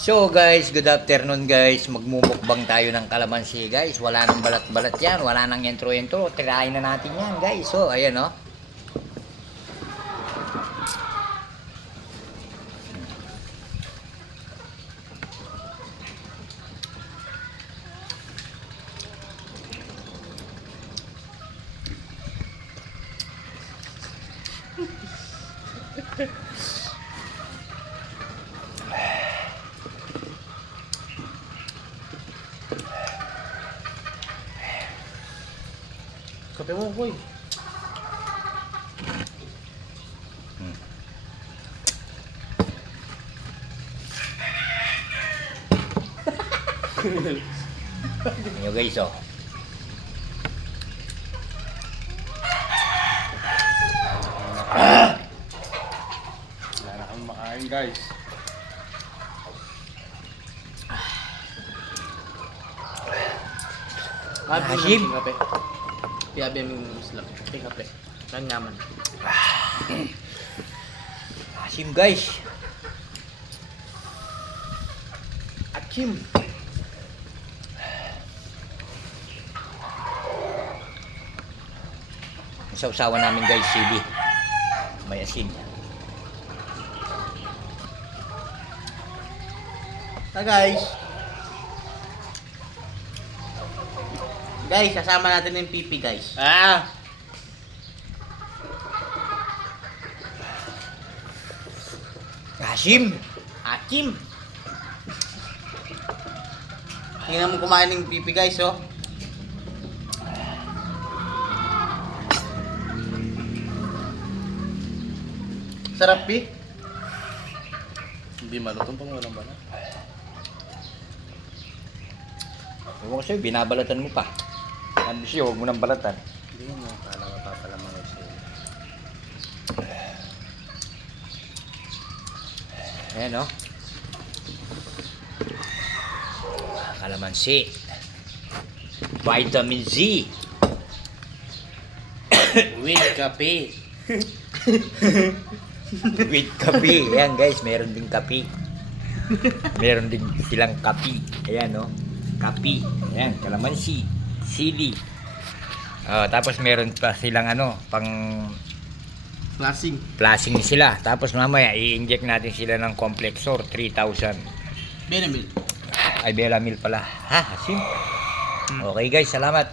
So guys, good afternoon guys. Magmumukbang tayo ng kalamansi guys. Wala nang balat-balat yan. Wala nang intro-intro. Tirahin na natin yan guys. So, ayan o. Kape mo, boy. Nyo guys oh. Wala na kami makain, guys. Hashim. Kape. Piyabi aming Islam. Kape. Kan nyaman. Asim guys. Akim. Sausawan namin guys, sili. May asin. Guys. Guys, kasama natin yung pipi, guys. Asim. Akim. Tingnan mo kumain ng pipi, guys, oh. Sarap, pi. Hindi malutong pang walang balat. Ewan ko sa'yo, binabalatan mo pa. Ano siya, huwag mo nang balatan. Hindi mo, kala mapapalaman ko siya. Ayan o. Kalamansi. Vitamin Z. With kape. With kape. Ayan guys, meron ding kape. Meron din silang kape. Ayan o. Kape. Ayan, kalamansi. Sili. Tapos meron pa silang ano, pang Flashing. flashing sila. Tapos mamaya i-inject natin sila ng Complexor 3,000. Benamil. Ay, Belamil pala. Ha, Asim. Okay guys, salamat.